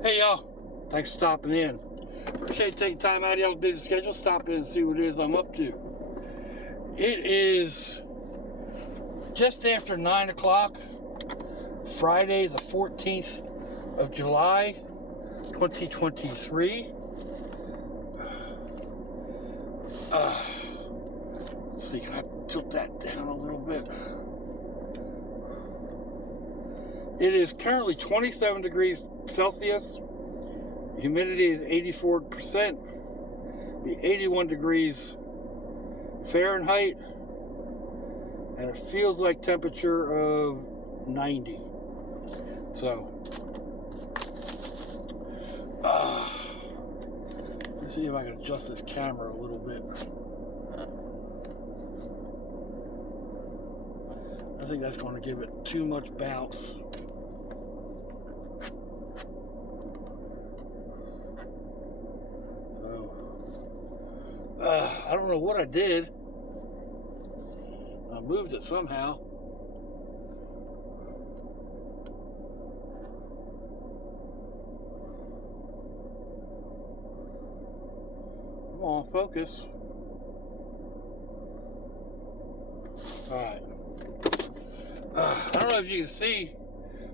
Hey y'all, thanks for stopping in. Appreciate you taking time out of y'all's busy schedule, stop in and see what it is I'm up to. It is just after 9 o'clock, Friday the 14th of July, 2023. Let's see, can I tilt that down a little bit? It is currently 27 degrees Celsius. Humidity is 84%. Be 81 degrees Fahrenheit. And it feels like temperature of 90. So, let's see if I can adjust this camera a little bit. I think that's going to give it too much bounce. I don't know what I did. I moved it somehow. Come on, focus. Alright. I don't know if you can see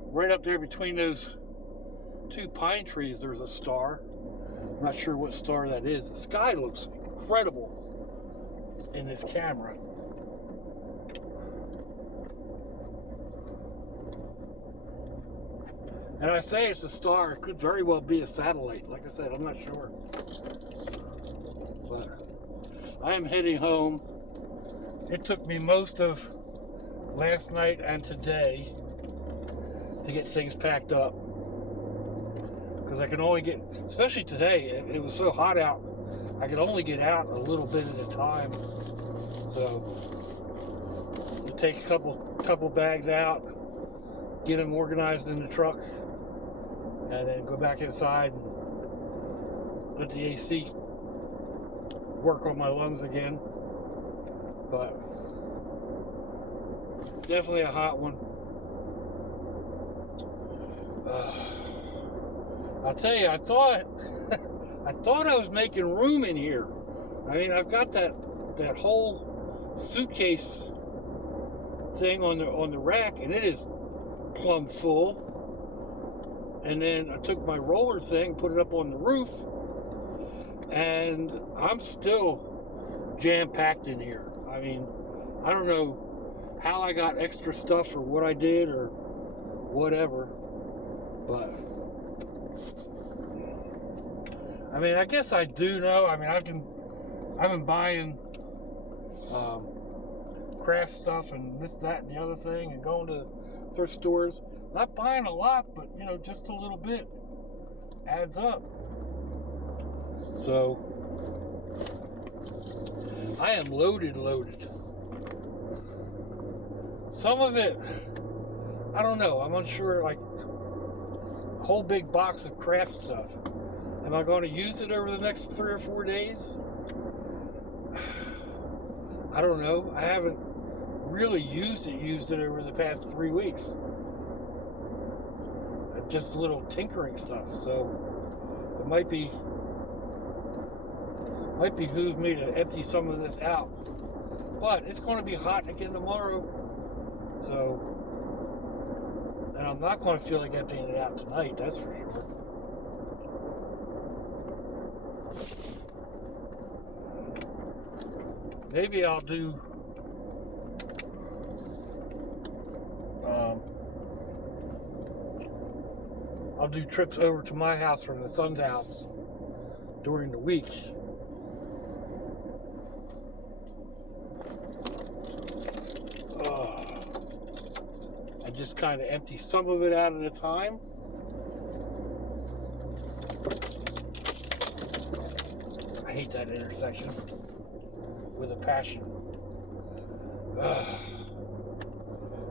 right up there between those two pine trees there's a star. I'm not sure what star that is. The sky looks incredible in this camera. And I say it's a star, it could very well be a satellite. Like I said, I'm not sure. But I am heading home. It took me most of last night and today to get things packed up. Because I can only get, especially today, it was so hot out, I could only get out a little bit at a time. So, you take a couple bags out, get them organized in the truck, and then go back inside and let the AC work on my lungs again. But definitely a hot one. I'll tell you, I thought I was making room in here. I mean, I've got that whole suitcase thing on the rack, and it is plumb full. And then I took my roller thing, put it up on the roof, and I'm still jam-packed in here. I mean, I don't know how I got extra stuff or what I did or whatever, but I mean, I guess I do know. I mean, I've been buying craft stuff and this, that, and the other thing, and going to thrift stores. Not buying a lot, but you know, just a little bit adds up. So I am loaded. Some of it, I don't know. I'm unsure. Like a whole big box of craft stuff. Am I going to use it over the next 3 or 4 days? I don't know. I haven't really used it over the past 3 weeks. Just little tinkering stuff. So it might behoove me to empty some of this out. But it's going to be hot again tomorrow. So, and I'm not going to feel like emptying it out tonight, that's for sure. Maybe I'll do trips over to my house from the son's house during the week. I just kind of empty some of it out at a time. I hate that intersection with a passion.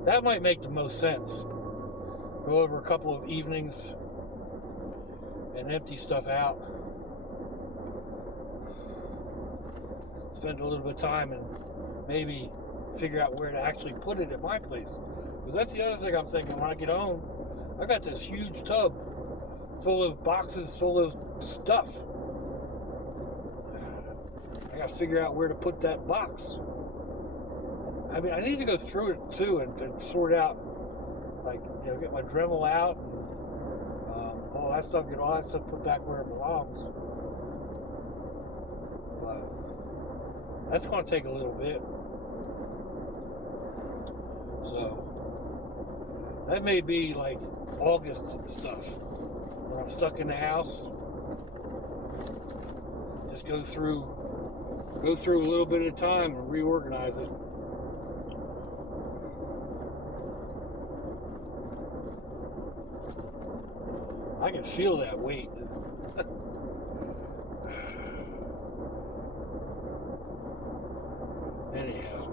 That might make the most sense. Go over a couple of evenings and empty stuff out. Spend a little bit of time and maybe figure out where to actually put it at my place. Because that's the other thing I'm thinking when I get home. I got this huge tub full of boxes full of stuff. I gotta figure out where to put that box. I mean, I need to go through it too and sort out, like, you know, get my Dremel out and all that stuff, get all that stuff put back where it belongs. But that's going to take a little bit. So that may be like August stuff when I'm stuck in the house. Just go through a little bit at a time and reorganize it. I can feel that weight. Anyhow.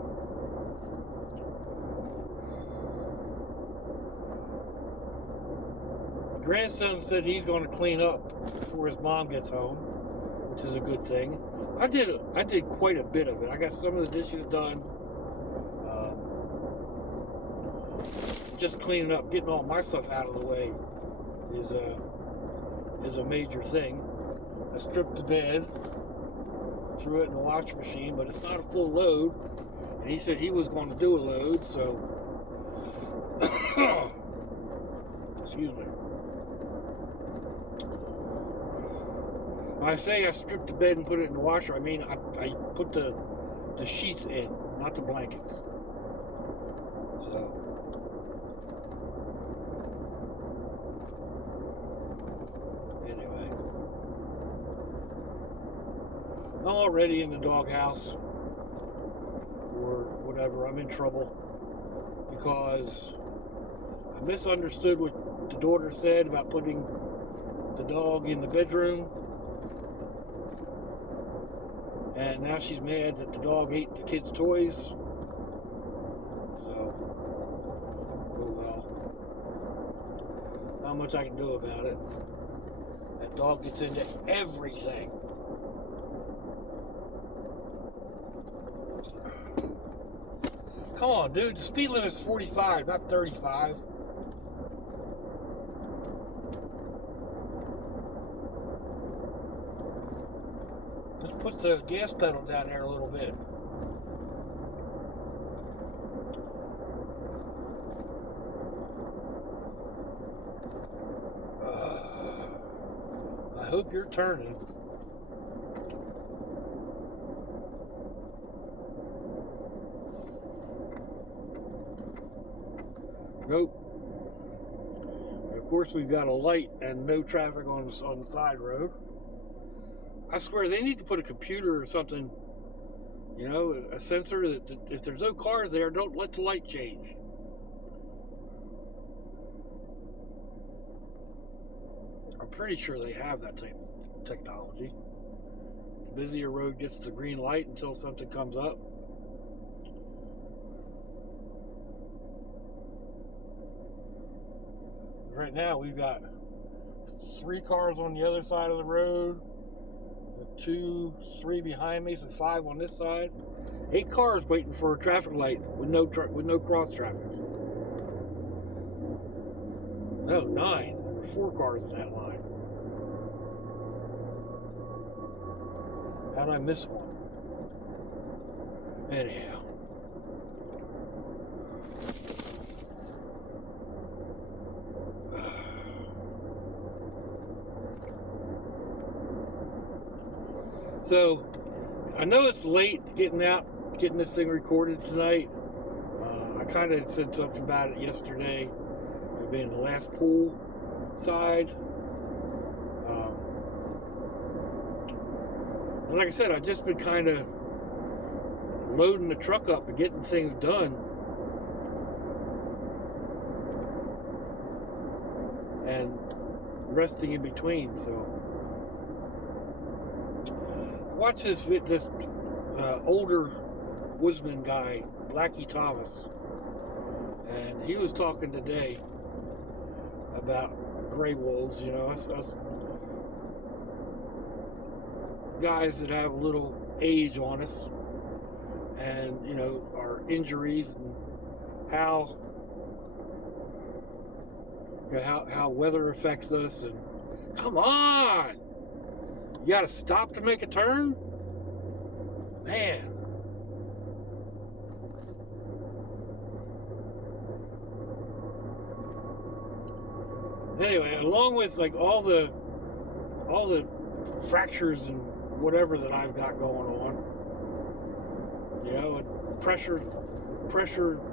Grandson said he's going to clean up before his mom gets home, which is a good thing. I did quite a bit of it. I got some of the dishes done. Just cleaning up, getting all my stuff out of the way is a major thing. I stripped the bed, threw it in the washing machine, but it's not a full load. And he said he was going to do a load, so excuse me. When I say I stripped the bed and put it in the washer, I mean I put the sheets in, not the blankets. So anyway, I'm already in the doghouse or whatever. I'm in trouble because I misunderstood what the daughter said about putting the dog in the bedroom. And now she's mad that the dog ate the kids' toys. So, oh well. Not much I can do about it. That dog gets into everything. Come on, dude. The speed limit is 45, not 35. Let's put the gas pedal down there a little bit. I hope you're turning. Nope. And of course, we've got a light and no traffic on the side road. I swear they need to put a computer or something, you know, a sensor that if there's no cars there, don't let the light change. I'm pretty sure they have that type of technology. The busier road gets the green light until something comes up. Right now we've got 3 cars on the other side of the road. 2, 3 behind me, so 5 on this side. 8 cars waiting for a traffic light with no cross traffic. No, 9. There were 4 cars in that line. How did I miss one? Anyhow. So, I know it's late getting this thing recorded tonight. I kind of said something about it yesterday, being the last pool side. And like I said, I've just been kind of loading the truck up and getting things done. And resting in between, so. Watch this older woodsman guy, Blackie Thomas, and he was talking today about gray wolves. You know, us guys that have a little age on us, and you know, our injuries and how weather affects us, and Come on! You gotta stop to make a turn? Man. Anyway, along with like all the fractures and whatever that I've got going on, you know, and pressure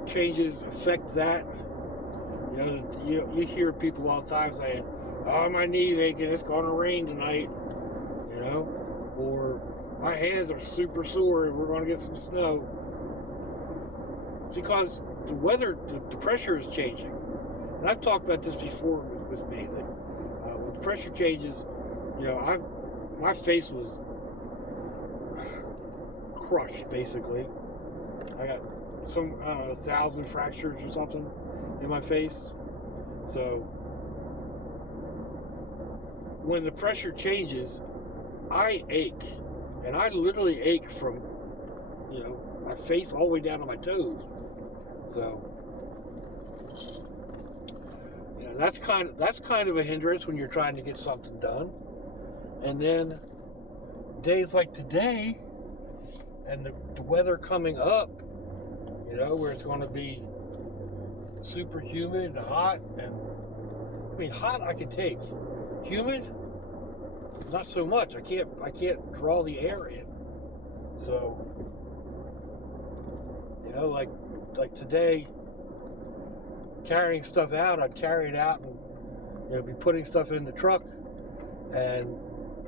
changes affect that. You know, you hear people all the time saying, "Oh, my knee's aching. It's going to rain tonight." You know, or my hands are super sore and we're going to get some snow. It's because the weather, the pressure is changing. And I've talked about this before with me that when the pressure changes, you know, my face was crushed basically. I got some, I don't know, 1,000 fractures or something in my face. So when the pressure changes, I ache, and I literally ache from, you know, my face all the way down to my toes. So, you know, that's kind of a hindrance when you're trying to get something done. And then days like today, and the weather coming up, you know, where it's going to be super humid and hot, and I mean, hot I can take, humid not so much. I can't draw the air in. So, you know, like today, carrying stuff out, I'd carry it out and, you know, be putting stuff in the truck and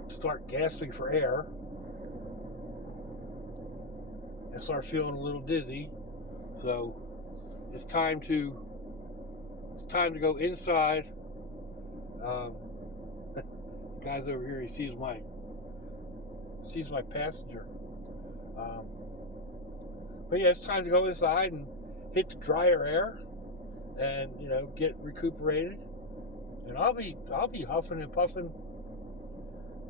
start gasping for air and start feeling a little dizzy. So it's time to go inside. Guy's over here, he sees my passenger. But yeah, it's time to go inside and hit the drier air and, you know, get recuperated. And I'll be huffing and puffing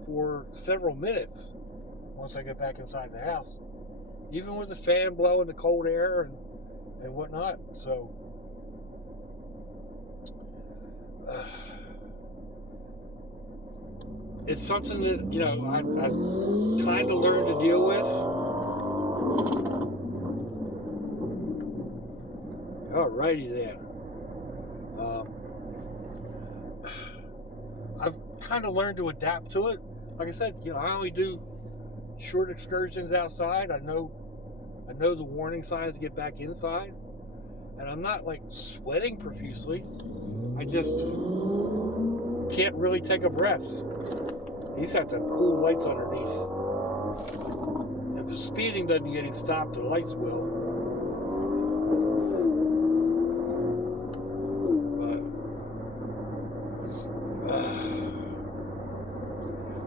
for several minutes once I get back inside the house, even with the fan blowing the cold air and whatnot. So it's something that, you know, I kind of learned to deal with. Alrighty then. I've kind of learned to adapt to it. Like I said, you know, I only do short excursions outside. I know the warning signs to get back inside, and I'm not like sweating profusely. I just can't really take a breath. He's got them cool lights underneath. If the speeding doesn't get him stopped, the lights will.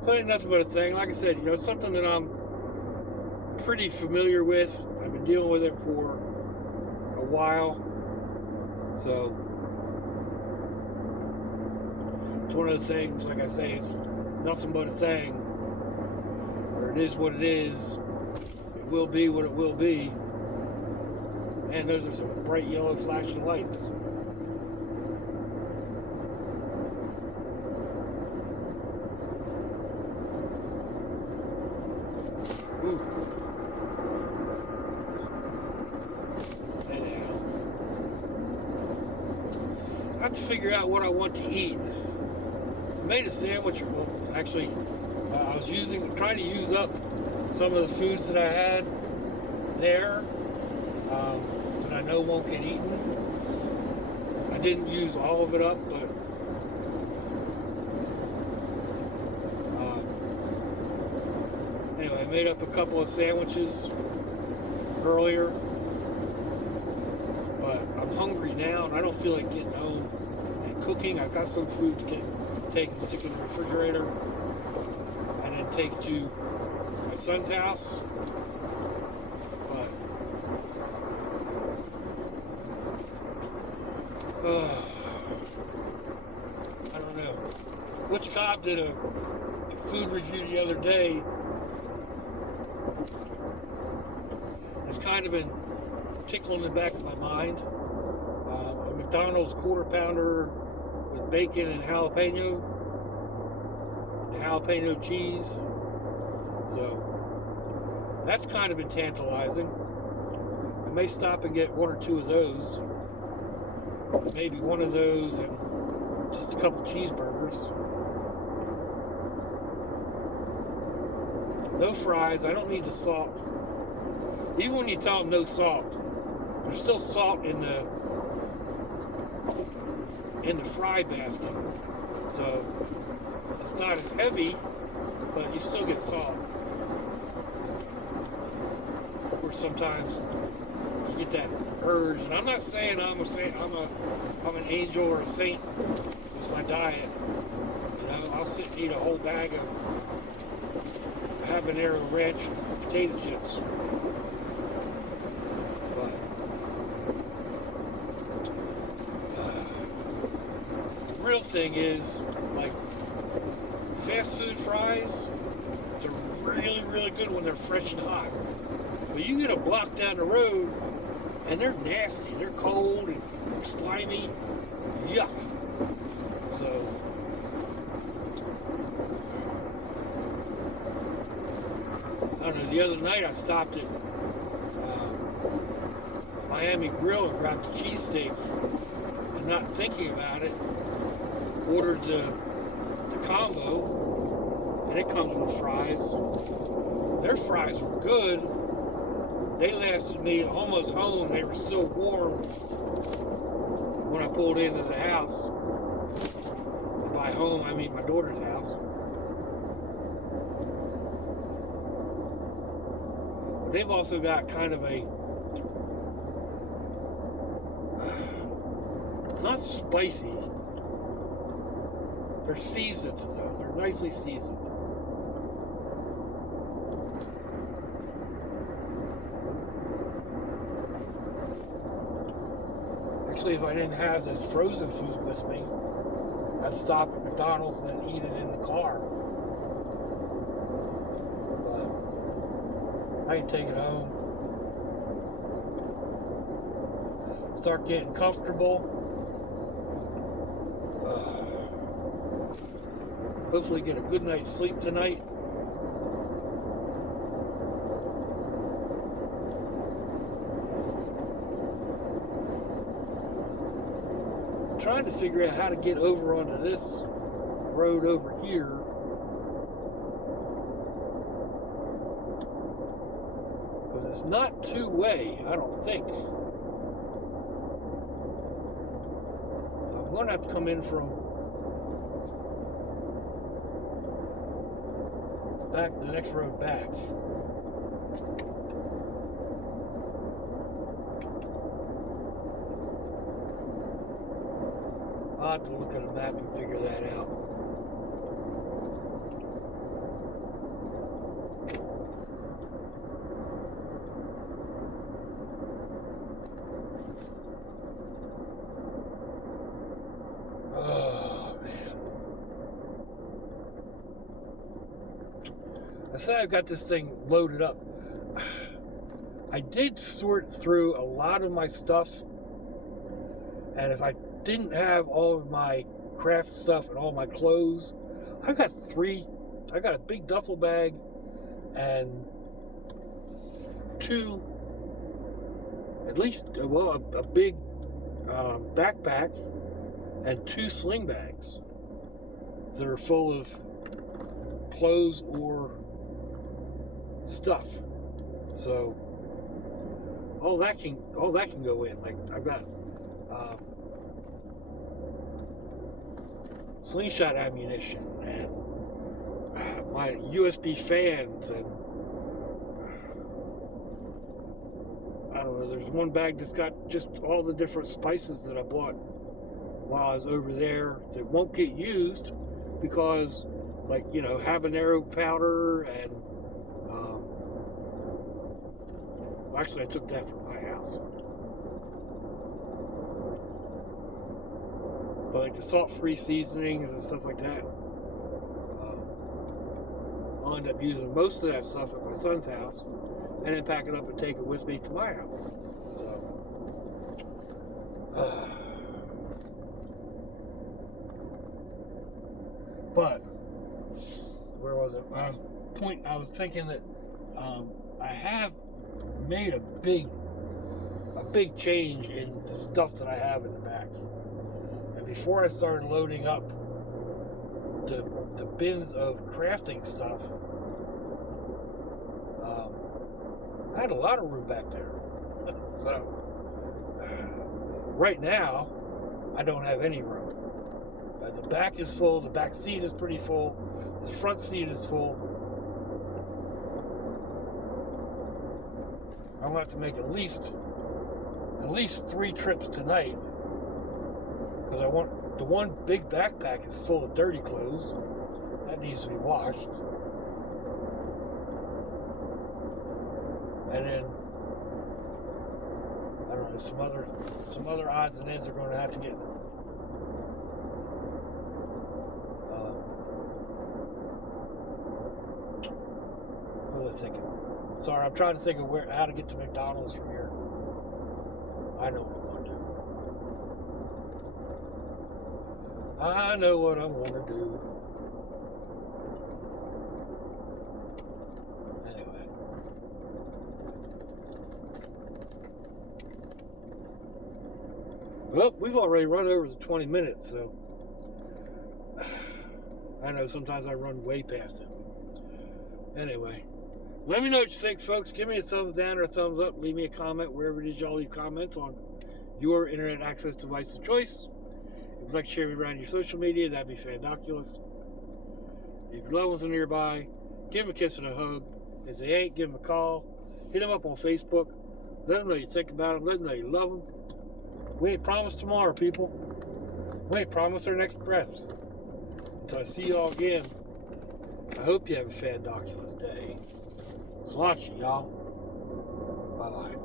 But ain't nothing but a thing. Like I said, you know, it's something that I'm pretty familiar with. I've been dealing with it for a while. So it's one of the things, like I say, it's nothing but a thing. Or it is what it is. It will be what it will be. Man, those are some bright yellow flashing lights. Ooh. Anyhow, I have to figure out what I want to eat. I made a sandwich. Well, actually, I was trying to use up some of the foods that I had there that I know won't get eaten. I didn't use all of it up, but anyway, I made up a couple of sandwiches earlier, but I'm hungry now and I don't feel like getting home and cooking. I've got some food to take and stick in the refrigerator and then take to my son's house. But I don't know. Butch Cobb did a food review the other day. It's kind of been tickling the back of my mind. A McDonald's quarter pounder with bacon and jalapeno. jalapeno cheese. So that's kind of been tantalizing. I may stop and get one or two of those. Maybe one of those and just a couple cheeseburgers. No fries. I don't need the salt. Even when you tell them no salt, there's still salt in the fry basket. So it's not as heavy, but you still get salt. Of course, sometimes you get that urge, and I'm not saying I'm an angel or a saint. It's my diet. You know, I'll sit and eat a whole bag of habanero ranch potato chips. But the real thing is, like, fast food fries, they're really, really good when they're fresh and hot. But you get a block down the road, and they're nasty. They're cold and slimy. Yuck. So, I don't know, the other night I stopped at Miami Grill and grabbed a cheesesteak, and not thinking about it, ordered the combo, and it comes with fries. Their fries were good. They lasted me almost home. They were still warm when I pulled into the house. By home, I mean my daughter's house. But they've also got kind of a... It's not spicy. They're seasoned, though. They're nicely seasoned. Actually, if I didn't have this frozen food with me, I'd stop at McDonald's and then eat it in the car. But I can take it home. Start getting comfortable. Hopefully get a good night's sleep tonight. Trying to figure out how to get over onto this road over here. Because it's not two-way, I don't think. I'm going to have to come in from back, the next road back. I'll have to look at a map and figure that out. Oh, man. I said I've got this thing loaded up. I did sort through a lot of my stuff, and if I didn't have all of my craft stuff and all my clothes, I got a big duffel bag and two, at least, well, a big backpack and two sling bags that are full of clothes or stuff. So all that can go in. Like, I've got slingshot ammunition and my USB fans, and I don't know, there's one bag that's got just all the different spices that I bought while I was over there that won't get used because, like, you know, habanero powder and actually I took that from my house. But like the salt-free seasonings and stuff like that, I'll end up using most of that stuff at my son's house and then pack it up and take it with me to my house. So, but where was it? I was thinking that I have made a big change in the stuff that I have in the back. And before I started loading up the bins of crafting stuff, I had a lot of room back there. So right now, I don't have any room. The back is full. The back seat is pretty full. The front seat is full. I'm gonna have to make at least 3 trips tonight, because I want the one big backpack is full of dirty clothes that needs to be washed, and then I don't know, some other odds and ends are going to have to get. What was I thinking? Sorry, I'm trying to think of how to get to McDonald's from here. I know what I'm going to do. Anyway. Well, we've already run over the 20 minutes, so I know sometimes I run way past it. Anyway, let me know what you think, folks. Give me a thumbs down or a thumbs up. Leave me a comment wherever it is y'all leave comments on your internet access device of choice. If you'd like to share me around your social media, that'd be fandoculous. If your loved ones are nearby, give them a kiss and a hug. If they ain't, give them a call. Hit them up on Facebook. Let them know you think about them. Let them know you love them. We ain't promised tomorrow, people. We ain't promised our next breath. Until I see y'all again, I hope you have a fandoculous day. Sláinte, y'all. Bye-bye.